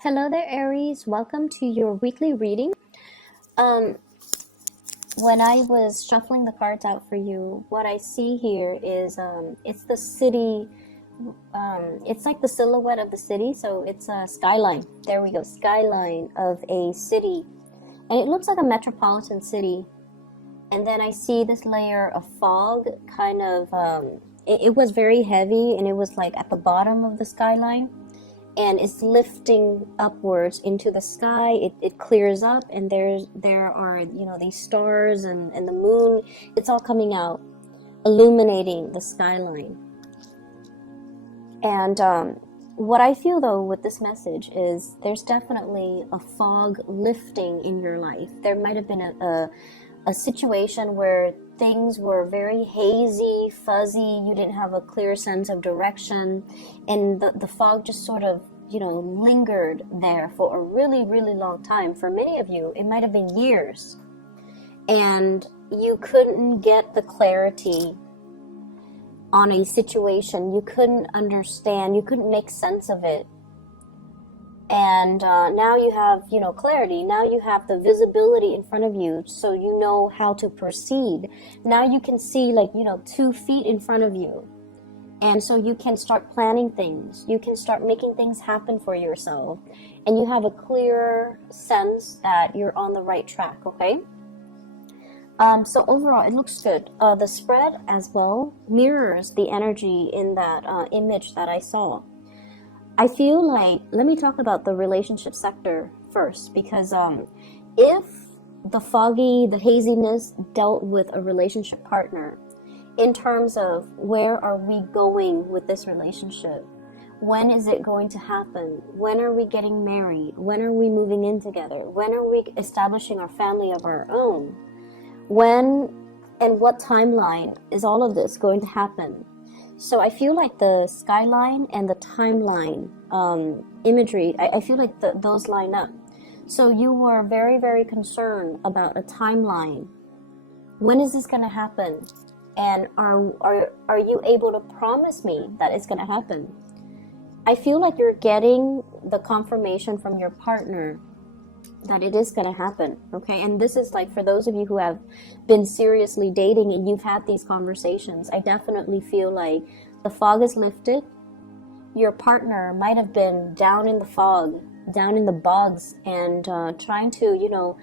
Hello there, Aries. Welcome to your weekly reading. Um, when I was shuffling the cards out for you, what I see here is it's the city. It's like the silhouette of the city, so it's a skyline. There we go, skyline of a city, and it looks like a metropolitan city. And then I see this layer of fog, kind of. It was very heavy, and it was like at the bottom of the skyline. And it's lifting upwards into the sky. It clears up, and there are these stars and the moon. It's all coming out, illuminating the skyline. And what I feel though with this message is there's definitely a fog lifting in your life. There might have been a situation where things were very hazy, fuzzy, you didn't have a clear sense of direction, and the fog just sort of, lingered there for a really, really long time. For many of you, it might have been years, and you couldn't get the clarity on a situation. You couldn't understand, you couldn't make sense of it. And now you have, clarity. Now you have the visibility in front of you, so you know how to proceed. Now you can see 2 feet in front of you. And so you can start planning things. You can start making things happen for yourself. And you have a clear sense that you're on the right track, okay? So overall, it looks good. The spread as well mirrors the energy in that image that I saw. I feel like, let me talk about the relationship sector first, because if the haziness dealt with a relationship partner, in terms of where are we going with this relationship? When is it going to happen? When are we getting married? When are we moving in together? When are we establishing our family of our own? When and what timeline is all of this going to happen? So I feel like the skyline and the timeline imagery, I feel like those line up. So you were very, very concerned about a timeline. When is this going to happen? And are you able to promise me that it's going to happen? I feel like you're getting the confirmation from your partner that it is going to happen, okay? And this is like for those of you who have been seriously dating and you've had these conversations, I definitely feel like the fog is lifted. Your partner might have been down in the fog, down in the bogs, and trying to,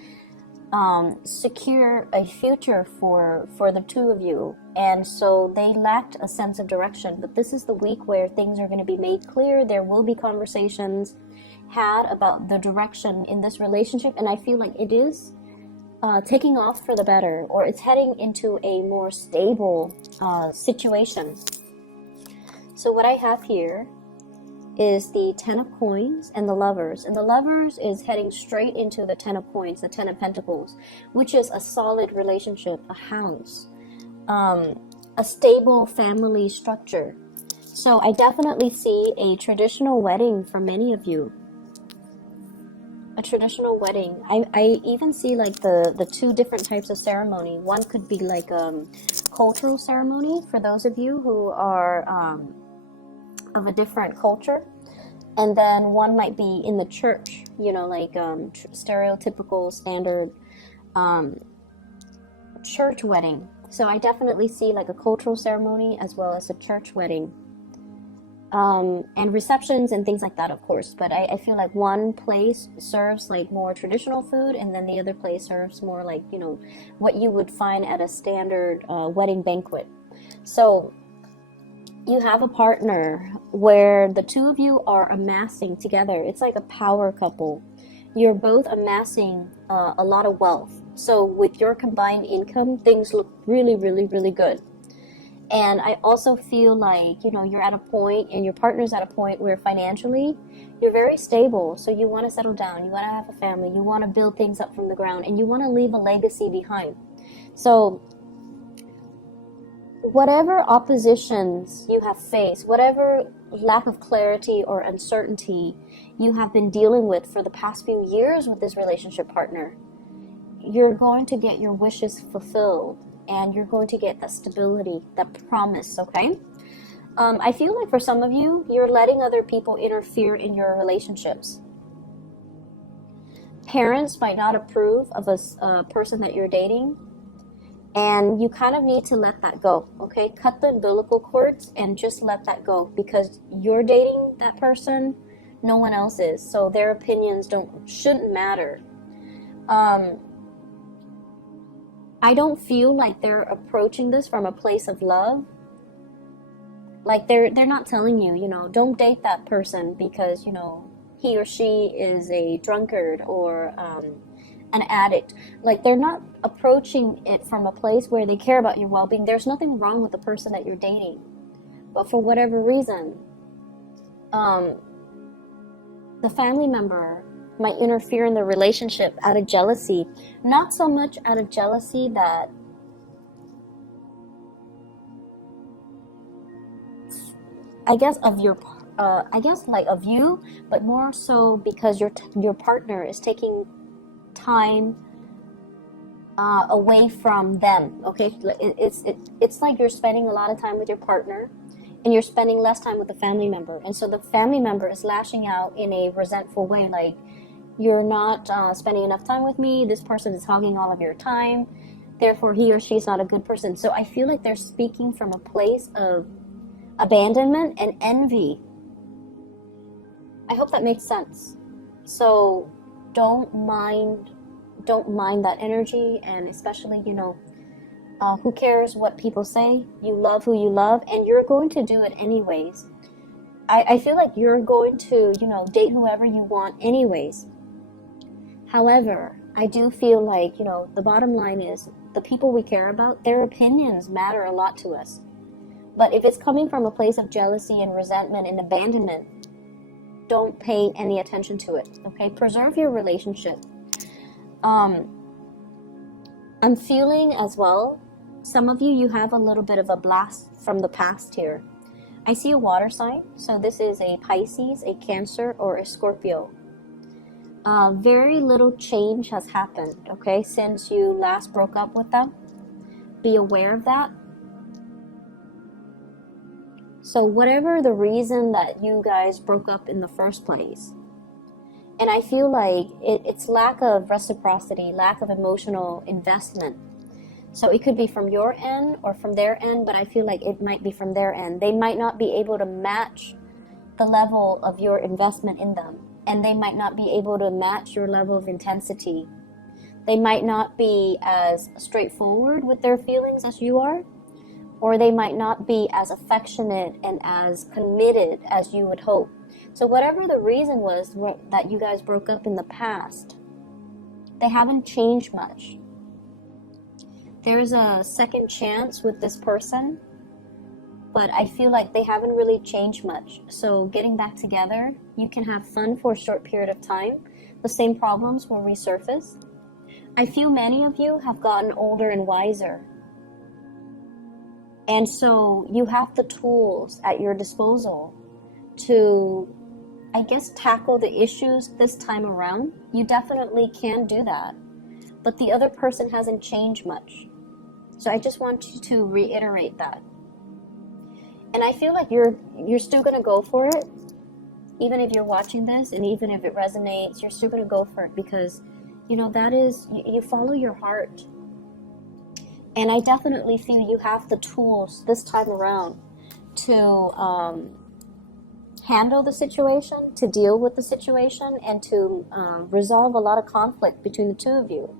secure a future for the two of you. And so they lacked a sense of direction. But this is the week where things are going to be made clear. There will be conversations had about the direction in this relationship, and I feel like it is taking off for the better, or it's heading into a more stable situation. So what I have here is the 10 of coins and the lovers, and the lovers is heading straight into the 10 of coins, the 10 of pentacles, which is a solid relationship, a house, a stable family structure. So I definitely see a traditional wedding for many of you. A traditional wedding. I even see like the 2 different types of ceremony. One could be like cultural ceremony for those of you who are of a different culture, and then one might be in the church, stereotypical standard church wedding. So I definitely see like a cultural ceremony as well as a church wedding. And receptions and things like that, of course. But I feel like one place serves like more traditional food, and then the other place serves more like, what you would find at a standard wedding banquet. So you have a partner where the two of you are amassing together. It's like a power couple. You're both amassing a lot of wealth. So with your combined income, things look really, really, really good. And I also feel like, you're at a point, and your partner's at a point where financially you're very stable. So you want to settle down, you want to have a family, you want to build things up from the ground, and you want to leave a legacy behind. So whatever oppositions you have faced, whatever lack of clarity or uncertainty you have been dealing with for the past few years with this relationship partner, you're going to get your wishes fulfilled. And you're going to get that stability, that promise, okay? I feel like for some of you, you're letting other people interfere in your relationships. Parents might not approve of a person that you're dating, and you kind of need to let that go, okay? Cut the umbilical cords and just let that go, because you're dating that person, no one else is, so their opinions shouldn't matter. I don't feel like they're approaching this from a place of love. Like they're not telling you, you know, don't date that person because, you know, he or she is a drunkard or an addict. Like they're not approaching it from a place where they care about your well-being. There's nothing wrong with the person that you're dating, but for whatever reason, the family member might interfere in the relationship out of jealousy. Not so much out of jealousy that I guess of your like of you, but more so because your partner is taking time away from them. Okay, it's like you're spending a lot of time with your partner and you're spending less time with the family member, and so the family member is lashing out in a resentful way, like, you're not spending enough time with me, this person is hogging all of your time, therefore he or she is not a good person. So I feel like they're speaking from a place of abandonment and envy. I hope that makes sense. So don't mind that energy, and especially, you know, who cares what people say? You love who you love, and you're going to do it anyways. I feel like you're going to, you know, date whoever you want anyways. However, I do feel like, you know, the bottom line is the people we care about, their opinions matter a lot to us. But if it's coming from a place of jealousy and resentment and abandonment, don't pay any attention to it, okay? Preserve your relationship. I'm feeling as well, some of you have a little bit of a blast from the past here. I see a water sign, so this is a Pisces, a Cancer, or a Scorpio. Very little change has happened, okay, since you last broke up with them. Be aware of that. So whatever the reason that you guys broke up in the first place, and I feel like it's lack of reciprocity, lack of emotional investment. So it could be from your end or from their end, but I feel like it might be from their end. They might not be able to match the level of your investment in them, and they might not be able to match your level of intensity. They might not be as straightforward with their feelings as you are, or they might not be as affectionate and as committed as you would hope. So whatever the reason was that you guys broke up in the past, they haven't changed much. There's a second chance with this person, but I feel like they haven't really changed much. So getting back together, you can have fun for a short period of time. The same problems will resurface. I feel many of you have gotten older and wiser. And so you have the tools at your disposal to, I guess, tackle the issues this time around. You definitely can do that. But the other person hasn't changed much. So I just want you to reiterate that. And I feel like you're still going to go for it. Even if you're watching this and even if it resonates, you're still going to go for it because, you know, that is, you follow your heart. And I definitely feel you have the tools this time around to handle the situation, to deal with the situation, and to resolve a lot of conflict between the two of you.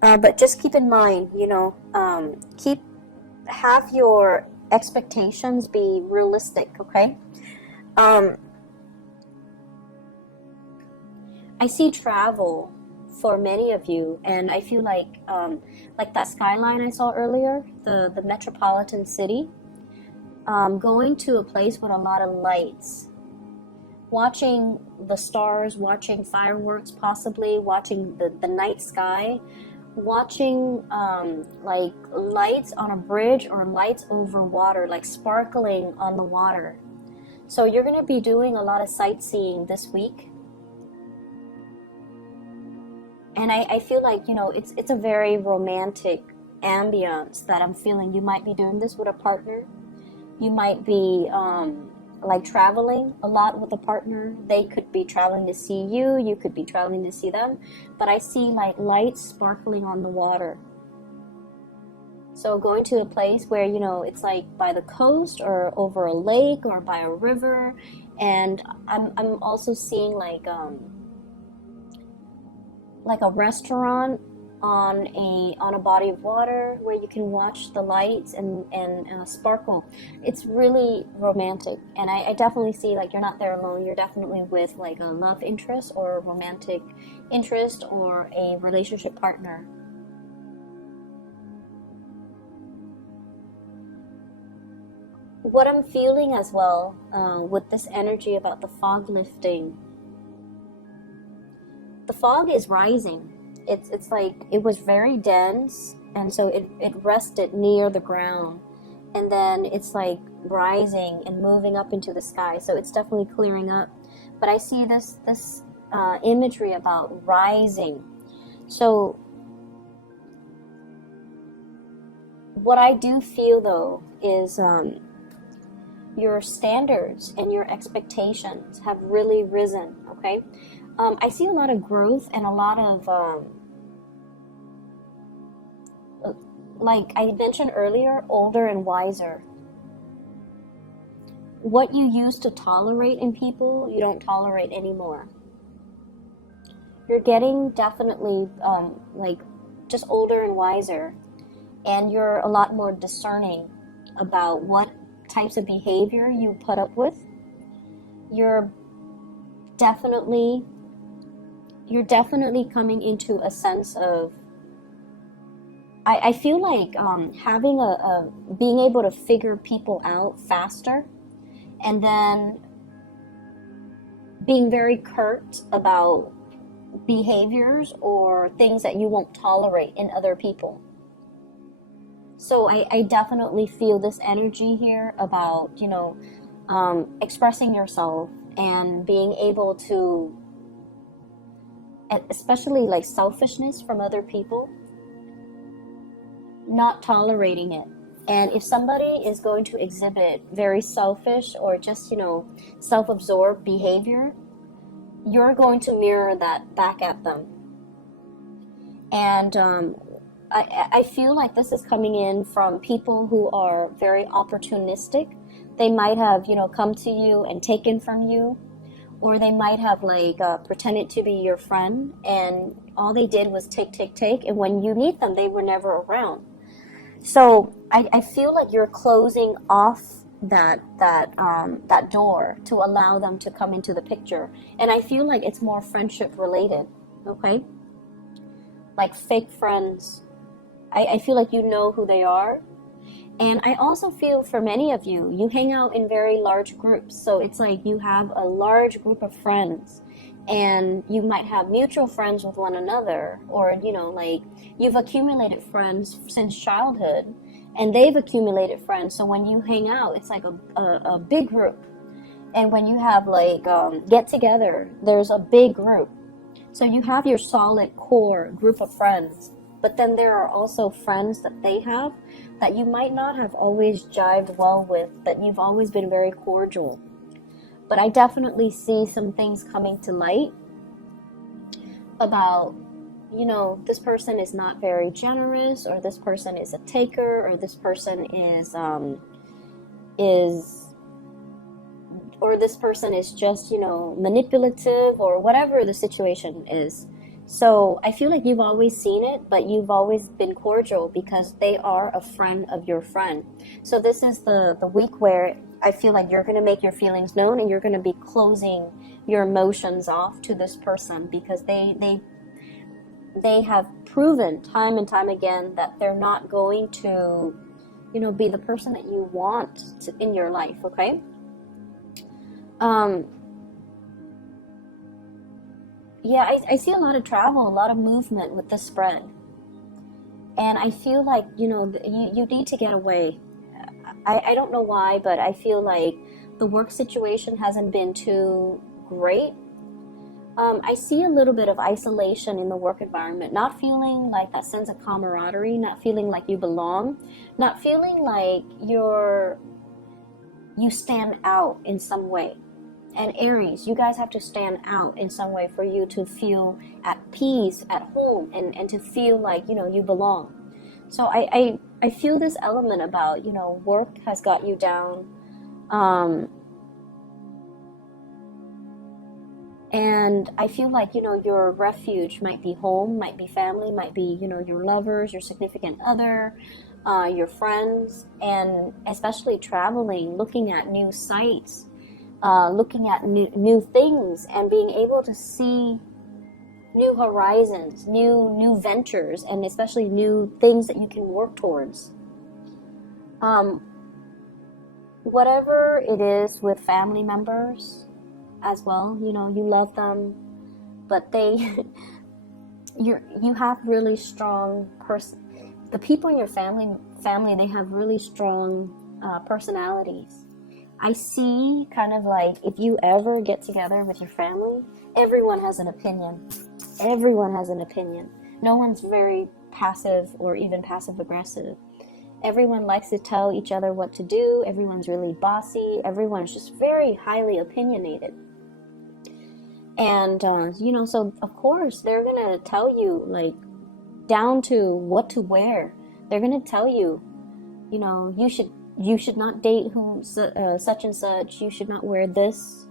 But just keep in mind, you know, have your expectations be realistic, okay? I see travel for many of you, and I feel like that skyline I saw earlier, the metropolitan city, going to a place with a lot of lights, watching the stars, watching fireworks, possibly watching the night sky, watching like lights on a bridge or lights over water, like sparkling on the water. So you're going to be doing a lot of sightseeing this week. And I feel like, you know, it's a very romantic ambience that I'm feeling. You might be doing this with a partner. You might be like traveling a lot with a partner. They could be traveling to see you, you could be traveling to see them, but I see like lights sparkling on the water. So going to a place where, you know, it's like by the coast or over a lake or by a river. And I'm also seeing like a restaurant on a body of water where you can watch the lights and sparkle. It's really romantic, and I definitely see like you're not there alone. You're definitely with like a love interest or a romantic interest or a relationship partner. What I'm feeling as well with this energy about the fog lifting, the fog is rising. It's like it was very dense, and so it rested near the ground, and then it's like rising and moving up into the sky. So it's definitely clearing up. But I see this imagery about rising. So what I do feel though is your standards and your expectations have really risen. Okay. I see a lot of growth and a lot of, like I mentioned earlier, older and wiser. What you used to tolerate in people, you don't tolerate anymore. You're getting definitely like just older and wiser, and you're a lot more discerning about what types of behavior you put up with. You're definitely coming into a sense of, I feel like having being able to figure people out faster, and then being very curt about behaviors or things that you won't tolerate in other people. So I definitely feel this energy here about, you know, expressing yourself and being able to, especially like selfishness from other people, not tolerating it. And if somebody is going to exhibit very selfish or just, you know, self-absorbed behavior, you're going to mirror that back at them. And I feel like this is coming in from people who are very opportunistic. They might have, you know, come to you and taken from you, or they might have like pretended to be your friend, and all they did was take, and when you need them, they were never around. So I feel like you're closing off that door to allow them to come into the picture, and I feel like it's more friendship related. Okay, like fake friends. I feel like you know who they are. And I also feel for many of you, you hang out in very large groups. So it's like you have a large group of friends, and you might have mutual friends with one another, or, you know, like you've accumulated friends since childhood, and they've accumulated friends. So when you hang out, it's like a big group. And when you have like get together, there's a big group. So you have your solid core group of friends. But then there are also friends that they have that you might not have always jived well with, but you've always been very cordial. But I definitely see some things coming to light about, you know, this person is not very generous, or this person is a taker, or this person is or this person is just, you know, manipulative, or whatever the situation is. So I feel like you've always seen it, but you've always been cordial because they are a friend of your friend. So this is the week where I feel like you're going to make your feelings known, and you're going to be closing your emotions off to this person, because they have proven time and time again that they're not going to, you know, be the person that you want in your life. Okay. Yeah, I see a lot of travel, a lot of movement with this spread. And I feel like, you know, you need to get away. I don't know why, but I feel like the work situation hasn't been too great. I see a little bit of isolation in the work environment, not feeling like that sense of camaraderie, not feeling like you belong, not feeling like you're you stand out in some way. And Aries, you guys have to stand out in some way for you to feel at peace, at home, and to feel like, you belong. So I feel this element about, work has got you down. And I feel like, your refuge might be home, might be family, might be, your lovers, your significant other, your friends, and especially traveling, looking at new sights, looking at new things, and being able to see new horizons, new ventures, and especially new things that you can work towards. Whatever it is with family members as well, you love them, but you have really strong the people in your family, they have really strong personalities. I see kind of like, if you ever get together with your family, everyone has an opinion. Everyone has an opinion. No one's very passive or even passive aggressive. Everyone likes to tell each other what to do. Everyone's really bossy. Everyone's just very highly opinionated. And, so of course they're going to tell you, like, down to what to wear. They're going to tell you, you should not date such and such. You should not wear this.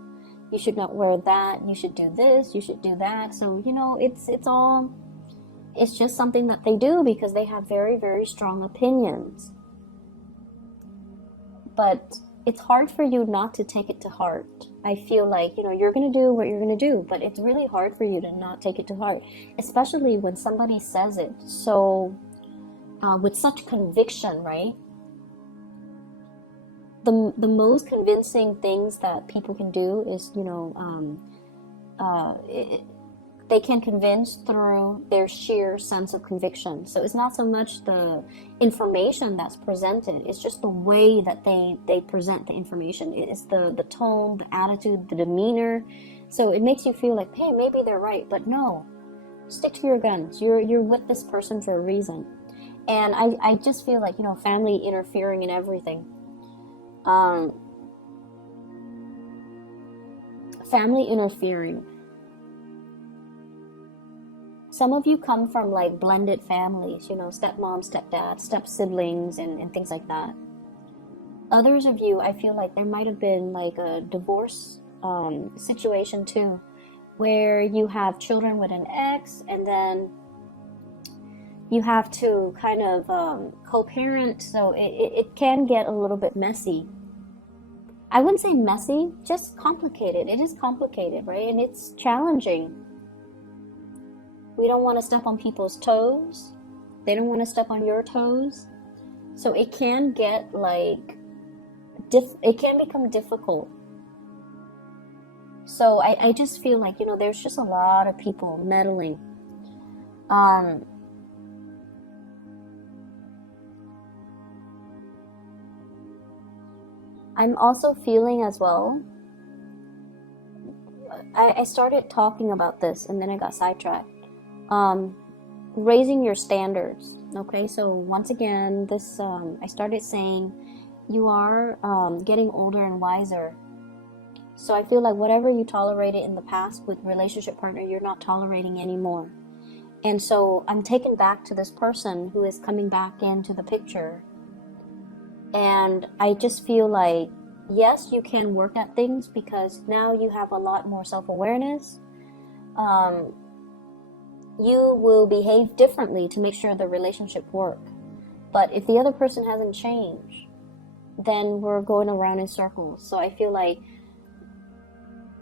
You should not wear that. You should do this. You should do that. So, it's just something that they do because they have very, very strong opinions. But it's hard for you not to take it to heart. I feel like, you're going to do what you're going to do, but it's really hard for you to not take it to heart, especially when somebody says it so with such conviction, right? The most convincing things that people can do is, they can convince through their sheer sense of conviction. So it's not so much the information that's presented, it's just the way that they present the information. It's the tone, the attitude, the demeanor. So it makes you feel like, hey, maybe they're right, but no. Stick to your guns. You're with this person for a reason. And I just feel like, family interfering in everything. Family interfering. Some of you come from like blended families, stepmom, stepdad, step siblings, and things like that. Others of you, I feel like there might have been like a divorce situation too, where you have children with an ex, and then you have to kind of co-parent, so it can get a little bit messy. I wouldn't say messy, just complicated. It is complicated, right? And it's challenging. We don't want to step on people's toes. They don't want to step on your toes. So it can get like, it can become difficult. So I just feel like, there's just a lot of people meddling. I'm also feeling as well, I started talking about this and then I got sidetracked. Raising your standards. Okay, so once again, this I started saying you are getting older and wiser. So I feel like whatever you tolerated in the past with relationship partner, you're not tolerating anymore. And so I'm taken back to this person who is coming back into the picture. And I just feel like, yes, you can work at things because now you have a lot more self-awareness. You will behave differently to make sure the relationship works. But if the other person hasn't changed, then we're going around in circles. So I feel like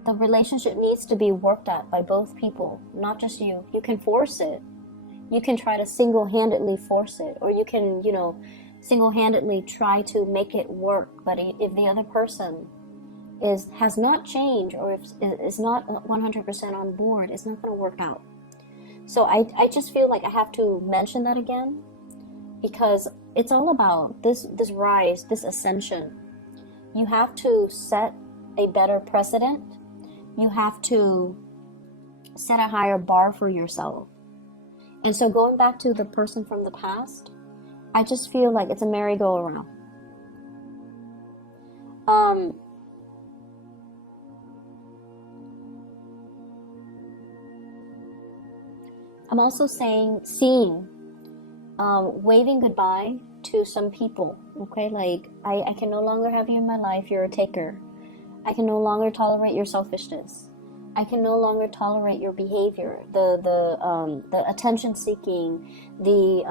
the relationship needs to be worked at by both people, not just you. You can force it. You can try to single-handedly force it, or you can, single-handedly try to make it work. But if the other person has not changed, or is not 100% on board, it's not going to work out. So I just feel like I have to mention that again, because it's all about this rise, this ascension. You have to set a better precedent. You have to set a higher bar for yourself. And so going back to the person from the past, I just feel like it's a merry-go-round. Um, I'm also seeing, waving goodbye to some people. Okay, like I can no longer have you in my life. You're a taker. I can no longer tolerate your selfishness. I can no longer tolerate your behavior, the attention seeking, the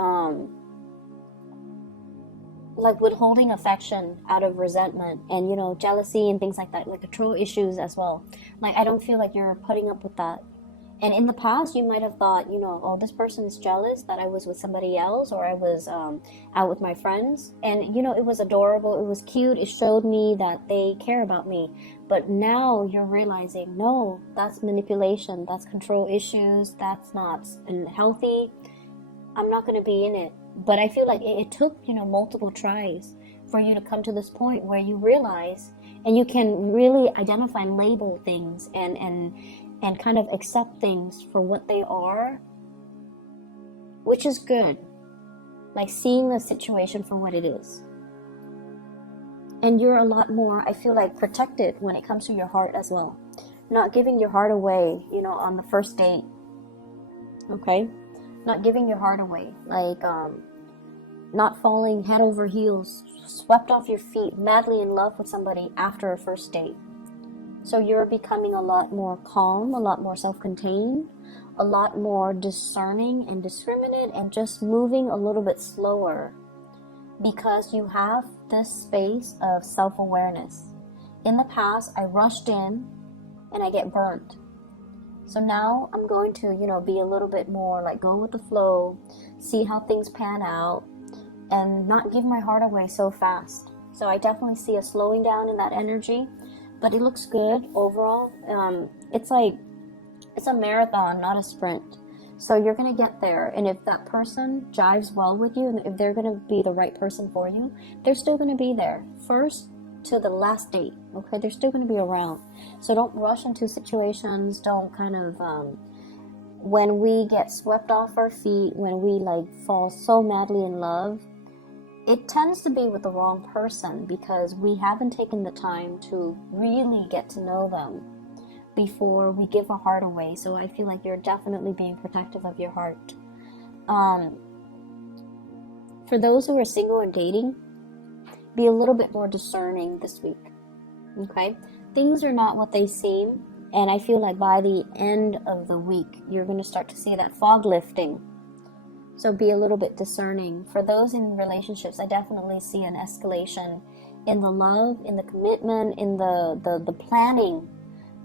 like withholding affection out of resentment, and jealousy and things like that, like control issues as well. Like I don't feel like you're putting up with that. And in the past, you might have thought, oh, this person is jealous that I was with somebody else, or I was out with my friends. And, it was adorable. It was cute. It showed me that they care about me. But now you're realizing, no, that's manipulation. That's control issues. That's not healthy. I'm not going to be in it. But I feel like it took, multiple tries for you to come to this point where you realize, and you can really identify and label things and kind of accept things for what they are, which is good. Like seeing the situation for what it is. And you're a lot more, I feel like, protected when it comes to your heart as well. Not giving your heart away, on the first date. Okay? Not giving your heart away. Like, not falling head over heels, swept off your feet, madly in love with somebody after a first date. So you're becoming a lot more calm, a lot more self-contained, a lot more discerning and discriminate, and just moving a little bit slower because you have this space of self-awareness. In the past, I rushed in and I get burnt. So now I'm going to, be a little bit more like go with the flow, see how things pan out, and not give my heart away so fast. So I definitely see a slowing down in that energy. But it looks good overall. It's a marathon, not a sprint. So you're going to get there. And if that person jives well with you, and if they're going to be the right person for you, they're still going to be there. First to the last date, okay? They're still going to be around. So don't rush into situations. Don't kind of, when we get swept off our feet, when we fall so madly in love, it tends to be with the wrong person because we haven't taken the time to really get to know them before we give our heart away. So I feel like you're definitely being protective of your heart. For those who are single and dating, be a little bit more discerning this week. Okay? Things are not what they seem, and I feel like by the end of the week, you're going to start to see that fog lifting. So be a little bit discerning. For those in relationships, I definitely see an escalation in the love, in the commitment, in the planning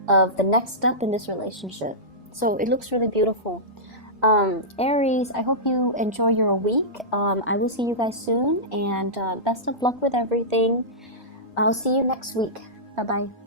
of the next step in this relationship. So it looks really beautiful. Aries, I hope you enjoy your week. I will see you guys soon, and best of luck with everything. I'll see you next week. Bye-bye.